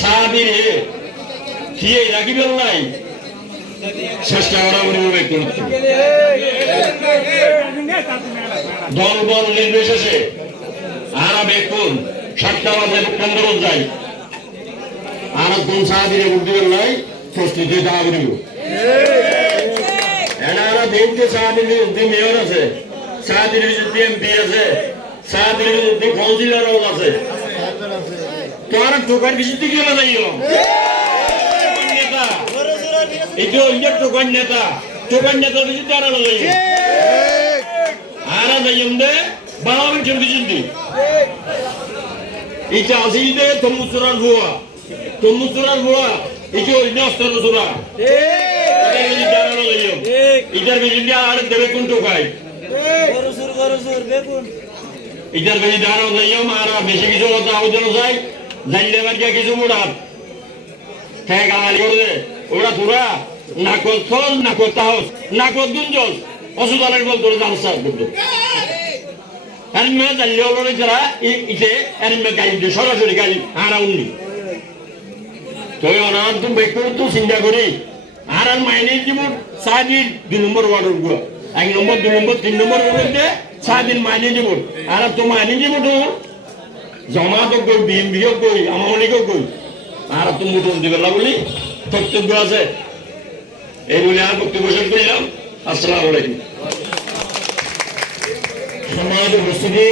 সাহাবীরে দিয়ে রাখিবেন নাই চেষ্টা করা উনি করতে দল বল নির্বিশেষে আরা বেকুন 7টা বাজে কেন্দ্র যাই আর কোন সাহাবীরে ভোট দিবেন নাই প্রস্তুতি দেওয়া করিব এনারা দেখতে সাহাবীর যে মেয়র আছে সাহাবীর যে এমপি আছে সাহাবীর যে কাউন্সিলরও আছে তোরা টোকার বিশুদ্ধি কি হলো যাইও নেতা এইটো ইন্ডিয়ার টোকার নেতা বিশুদ্ধি আর হলো যাইও আর যাইম দে বাংলাদেশ কেন বিশুদ্ধি এইটা আছে দে তমুসুরার বুয়া এইটো ইন্ডিয়া অস্ত্র সুরা ইটার বিশুদ্ধি আর দেবে কোন টোকাই ইটার বেশি দাঁড়ানো যাইও আর বেশি কিছু কথা আলোচন চাই জানলে মার্কিয়া কিছু মোড়াত হ্যাঁ গালালি করে ওরা তোরা না করছল না করতে হোস না কর দুঞ্জল অসুদালের বল তোর জানসা করতো এনিমে জানলে হলো যারা ইতে এনিমে গাড়ি দিয়ে সরাসরি গাড়ি হারা উনি তো ওনার তো বেকুর তো চিন্তা করি আর মাইনে জীবন 2 নম্বর ওয়ার্ডের গুলো 1 নম্বর 2 নম্বর 3 নম্বর ওয়ার্ডে 7 মাইনে জীবন আর তো মাইনে জীবন জমাত কই বিএমপি কই আমলি কই আর তো মুঠন দিবে না বলি বক্তব্য আছে এই বলে আর বক্তব্য শেষ করলাম আসসালামু আলাইকুম সমাজ উপস্থিতি